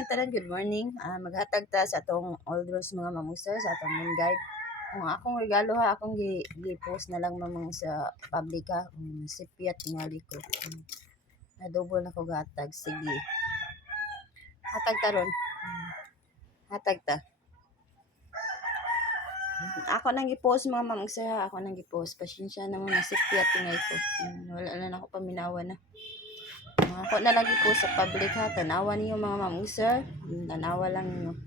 inyong tanan, good morning. Maghatag ta sa atong all those mga mamuster sa atong main guide. Kung akong regalo ha, akong gi-post na lang mamang sa public ha. Sipyat tingali ko. Na-double na ko gatag. Sige. Hatag ta ron. Hatag ta. Ako nang gi-post mga mamuster ha. Ako nang gi-post. Pasensya na mga sipyat tingali ko. Wala na ako paminawa na. Ako na lagi po sa public ha. Tanawa niyo mga mamuser. Tanawa lang niyo.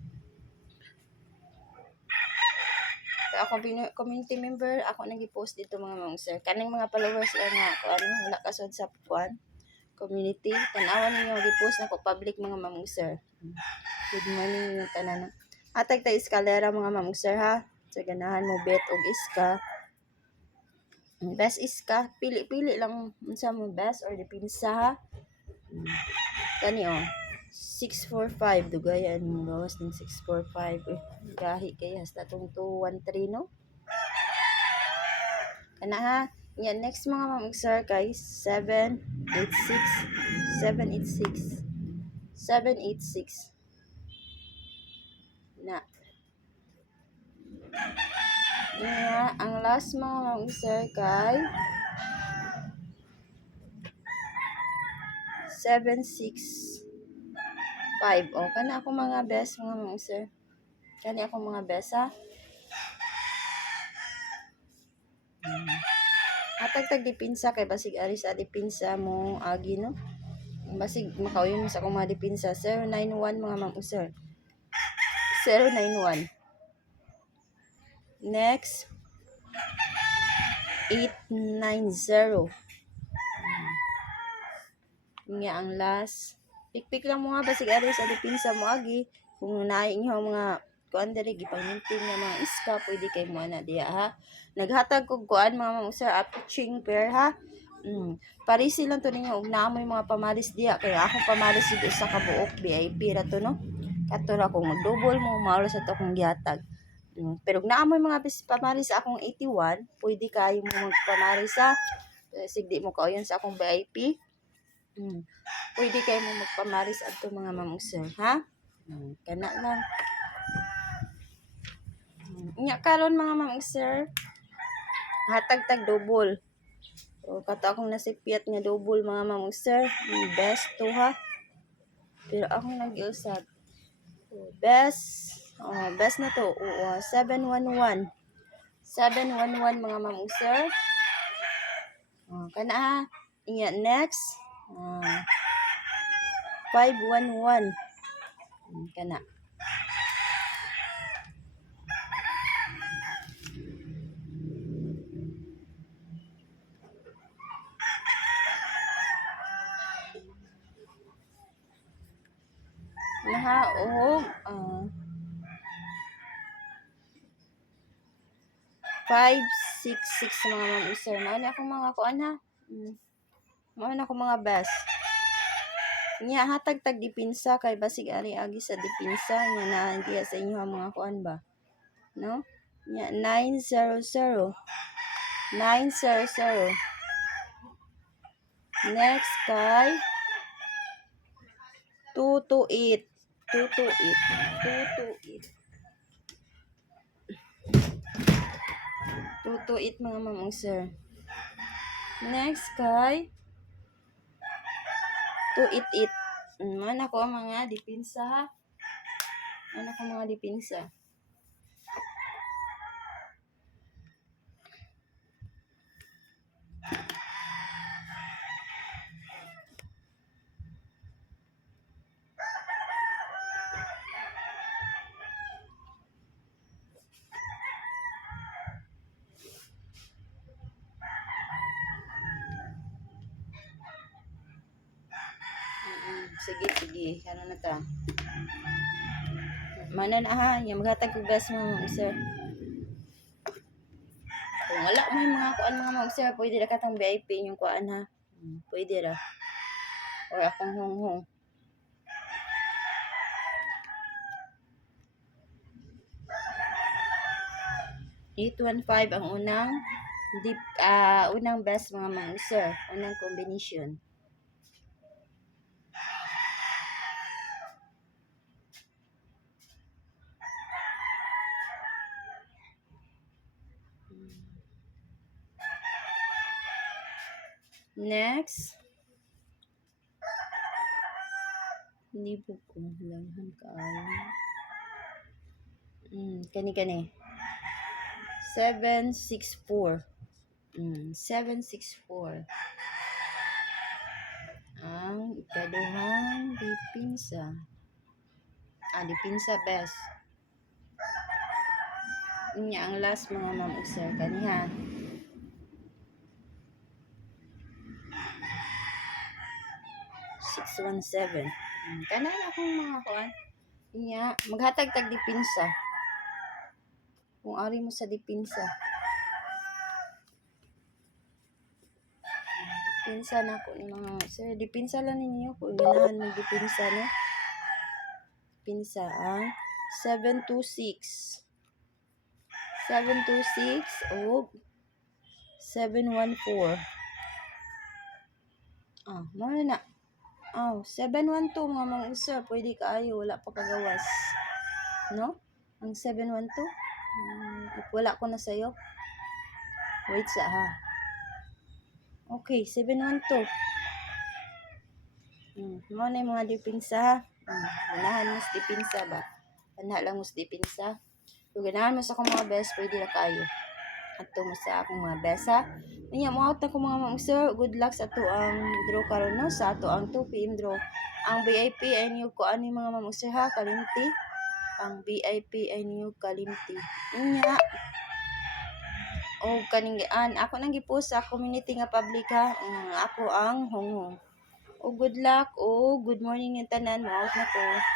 Ako community member, ako nag-post dito mga mamuser. Kaning mga followers lang nga ako, wala kasod sa puan. Community. Tanawa niyo gi-post na ko public mga mamuser. Good morning yung tanan. Hatag ta eskalera mga mamuser ha. Sa ganahan mo bet og iska. Best iska, pili-pili lang unsa mo best or dipinsa ha. Kani 645 dugayan mo gawas ng 645 gahi kay hasta tong 213 no kana ha yan next mga mamuser kay 786 na nga ang last mga mamuser kay 765 kana ako mga best mga mamuser kani ako mga best ha. Hatag dipinsa kay basig ari sa dipinsa mo agi no. Basig makauyon sa akong mga dipinsa 091 mga mamuser. 091. Next 890. Nga ang last. Pikpik lang mo nga basig ari sa dipinsa mo agi. Kung naay inyo mga kuan diri gipangminting nga mga iska pwede kay mo ana diya ha. Naghatag kog kuan mga mamuser approaching pair ha. Parisi lang to ninyo og naamoy mga pamaris diya kay ako pamaris dito sa kabuok VIP ra to no. Kato ra kung mag-double mo maulo sa to kong gihatag. Pero kung naamoy mga pamaris sa akong 81, pwede kayo mo magpamaris sa sigdi mo kauyon sa akong VIP. Pwede kayo mo magpamaris adto mga mamuser ha. Kana lang. Nya karon mga mamuser hatag tag double. Kato akong nasipyat nga double mga mamuser. Best to ha. Pero akong nag-iusap. Best na to. 711. 711 mga mamuser. Kana ha. Inya next. 511. Kana. Naha og 566 mga mamuser. Mao ni akong mga kuan ha. Mao na akong mga best. Nya hatag tag dipinsa kay basig ari agi sa dipinsa nya na diya sa inyo mga kuan ba. No? Nya 900. 900. Next kay 228. 228 mga mamuser. Next kay 288. Mana ko ang mga dipinsa ha. Mana ko mga dipinsa. Sige. Ano na ta? Manan ha, yung maghatag ko best mga mamuser. Kung wala may mga kuan mga mamuser, pwede ra katang VIP yung kuan ha. Pwede ra. Or akong honghong. $815 ang unang best mga mamuser, unang combination. Next. Hindi po ko langhan kaayo. Kani. 764. 764. Ang ikaduhang dipinsa. Dipinsa best. Inya ang last mga ma'am ug sir kaniha. 617. Kanan akong mga kuan. Inya maghatag tag dipinsa. Kung ari mo sa dipinsa. Dipinsa na ko ni mga sir. Dipinsa lang ninyo kung ganahan mo dipinsa no. Dipinsa ang 726. 726 o 714. Muna na. 712 mga mga usa. Pwede kaayo. Wala pa kagawas. No? Ang 712. Wala ko na sa'yo. Wait sa ha. Okay, 712. Muna yung mga dipinsa ha. Ganahan mo sa dipinsa ba? Ganahan lang mo sa dipinsa. Kung ganahan mo sa akong mga best, pwede na kayo. Ato mo sa akong mga best ha. Niya mo out na ko mga sir. Good luck sa ato ang draw karon no. Sa ato ang 2 PM draw. Ang VIP ay niyo ko ani mga sir ha. Kalimti. Ang VIP ay niyo kalimti. Niya. Kaningaan. Ako nang gipost sa community nga public ha. Ako ang honghong. Good luck. Good morning yung tanan. Mo out na ko.